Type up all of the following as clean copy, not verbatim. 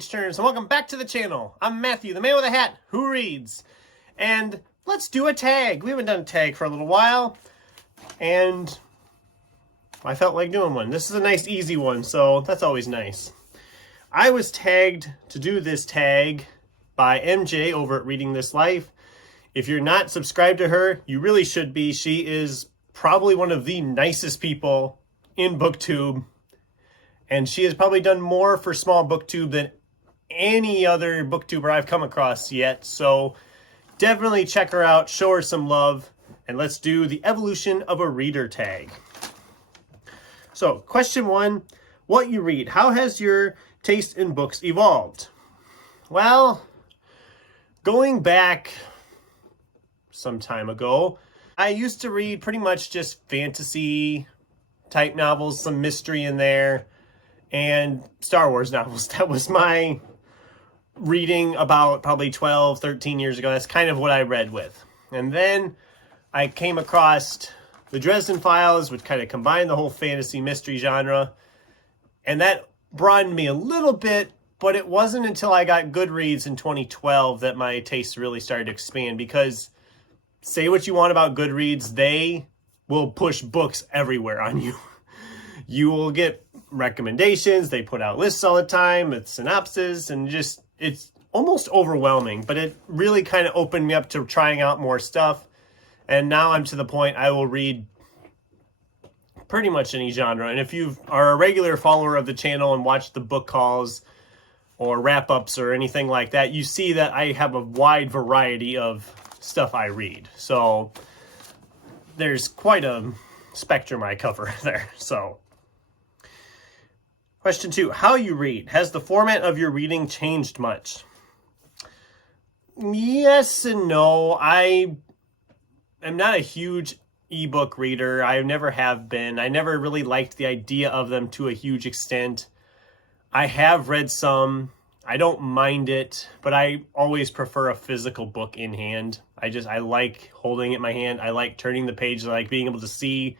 page-turners, and welcome back to the channel. I'm Matthew, the man with a hat who reads. And let's do a tag. We haven't done a tag for a little while, and I felt like doing one. This is a nice, easy one, so that's always nice. I was tagged to do this tag by MJ over at Reading This Life. If you're not subscribed to her, you really should be. She is probably one of the nicest people in Booktube. And she has probably done more for small Booktube than any other Booktuber I've come across yet. So definitely check her out, show her some love, and let's do the evolution of a reader tag. So question 1, what you read. How has your taste in books evolved? Well, going back some time ago, I used to read pretty much just fantasy type novels, some mystery in there, and Star Wars novels. That was my reading about probably 12, 13 years ago. That's kind of what I read with. And then I came across the Dresden Files, which kind of combined the whole fantasy mystery genre. And that broadened me a little bit, but it wasn't until I got Goodreads in 2012 that my tastes really started to expand. Because say what you want about Goodreads, they will push books everywhere on you. You will get recommendations. They put out lists all the time with synopses, and just it's almost overwhelming, but it really kind of opened me up to trying out more stuff. And now I'm to the point I will read pretty much any genre. And if you are a regular follower of the channel and watch the book calls or wrap-ups or anything like that, you see that I have a wide variety of stuff I read. So there's quite a spectrum I cover there. So question 2, how you read. Has the format of your reading changed much? Yes and no. I am not a huge ebook reader. I never have been. I never really liked the idea of them to a huge extent. I have read some. I don't mind it, but I always prefer a physical book in hand. I like holding it in my hand. I like turning the pages. I like being able to see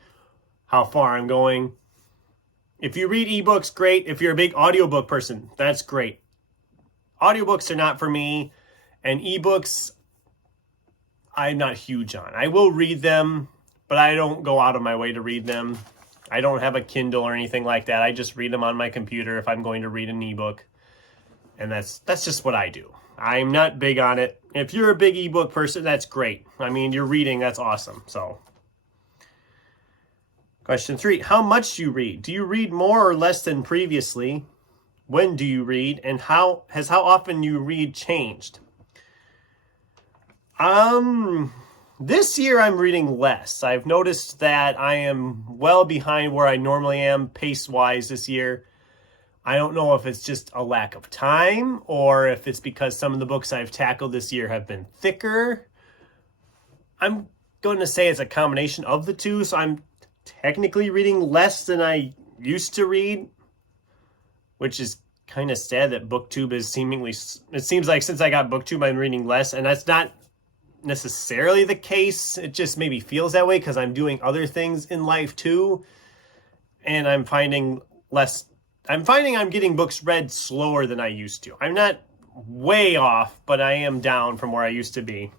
how far I'm going. If you read ebooks, great. If you're a big audiobook person, that's great. Audiobooks are not for me, and ebooks, I'm not huge on. I will read them, but I don't go out of my way to read them. I don't have a Kindle or anything like that. I just read them on my computer if I'm going to read an ebook. And that's just what I do. I'm not big on it. If you're a big ebook person, that's great. I mean, you're reading, that's awesome. So, question 3, how much do you read? Do you read more or less than previously? When do you read? And how often you read changed? This year I'm reading less. I've noticed that I am well behind where I normally am pace-wise this year. I don't know if it's just a lack of time or if it's because some of the books I've tackled this year have been thicker. I'm going to say it's a combination of the two, so I'm technically reading less than I used to read, which is kind of sad that Booktube is seemingly, it seems like since I got Booktube I'm reading less, and that's not necessarily the case. It just maybe feels that way because I'm doing other things in life too, and I'm finding I'm getting books read slower than I used to. I'm not way off, but I am down from where I used to be.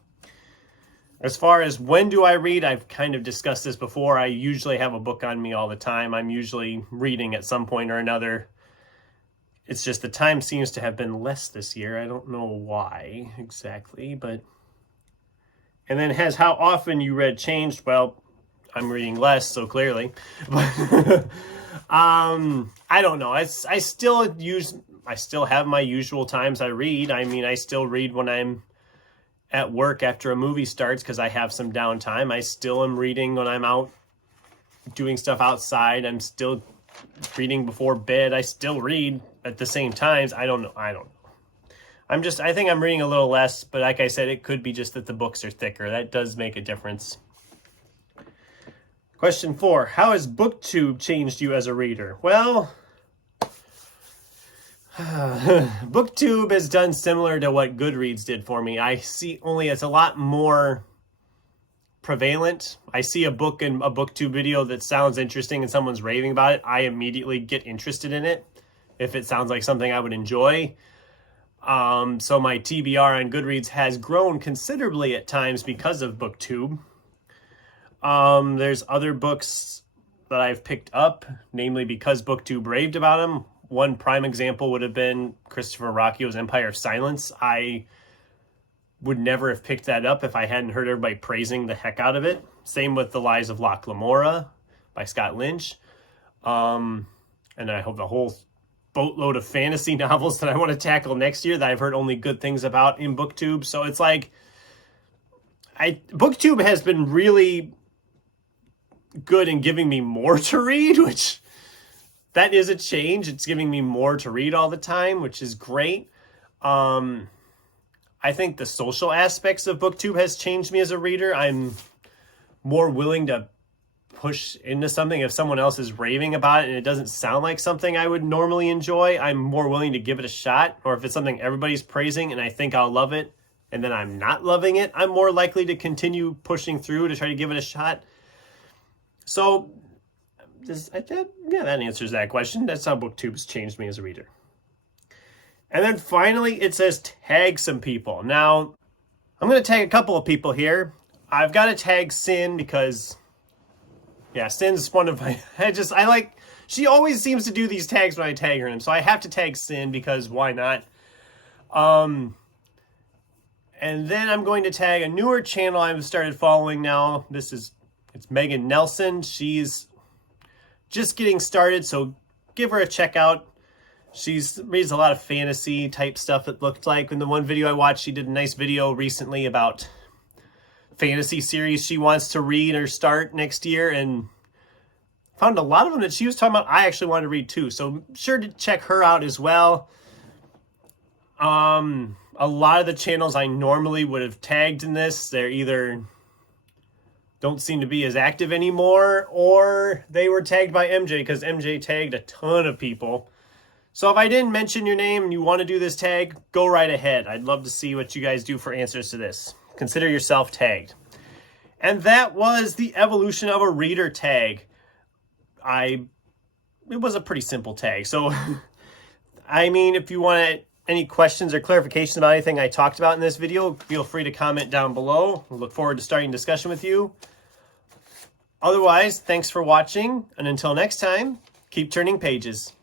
As far as when do I read, I've kind of discussed this before. I usually have a book on me all the time. I'm usually reading at some point or another. It's just the time seems to have been less this year. I don't know why exactly, but... And then has how often you read changed? Well, I'm reading less, so clearly. But I don't know. I still have my usual times I read. I mean, I still read when I'm at work after a movie starts because I have some downtime. I still am reading when I'm out doing stuff outside. I'm still reading before bed. I still read at the same times. I don't know. I think I'm reading a little less, but like I said, it could be just that the books are thicker. That does make a difference. Question 4, how has Booktube changed you as a reader? Well, Booktube has done similar to what Goodreads did for me. I see only it's a lot more prevalent. I see a book in a Booktube video that sounds interesting and someone's raving about it. I immediately get interested in it if it sounds like something I would enjoy. So my TBR on Goodreads has grown considerably at times because of Booktube. There's other books that I've picked up, namely because Booktube raved about them. One prime example would have been Christopher Rocchio's Empire of Silence. I would never have picked that up if I hadn't heard everybody praising the heck out of it. Same with The Lies of Locke Lamora by Scott Lynch. And I hope the whole boatload of fantasy novels that I want to tackle next year that I've heard only good things about in Booktube. So it's like, Booktube has been really good in giving me more to read, which that is a change. It's giving me more to read all the time, which is great. I think the social aspects of Booktube has changed me as a reader. I'm more willing to push into something if someone else is raving about it and it doesn't sound like something I would normally enjoy. I'm more willing to give it a shot. Or if it's something everybody's praising and I think I'll love it and then I'm not loving it, I'm more likely to continue pushing through to try to give it a shot. So, that answers that question. That's how Booktube's changed me as a reader. And then finally, it says tag some people. Now, I'm going to tag a couple of people here. I've got to tag Sin because, yeah, Sin's one of my, she always seems to do these tags when I tag her in them. So I have to tag Sin because why not? And then I'm going to tag a newer channel I've started following now. It's Megan Nelson. She's just getting started, so give her a check out. She reads a lot of fantasy type stuff, it looked like. In the one video I watched, she did a nice video recently about fantasy series she wants to read or start next year, and found a lot of them that she was talking about I actually wanted to read too. So sure to check her out as well. A lot of the channels I normally would have tagged in this, they're either don't seem to be as active anymore, or they were tagged by MJ because MJ tagged a ton of people. So if I didn't mention your name and you want to do this tag, go right ahead. I'd love to see what you guys do for answers to this. Consider yourself tagged. And that was the evolution of a reader tag. It was a pretty simple tag. So, I mean, if you want any questions or clarifications about anything I talked about in this video, feel free to comment down below. We look forward to starting a discussion with you. Otherwise, thanks for watching, and until next time, keep turning pages.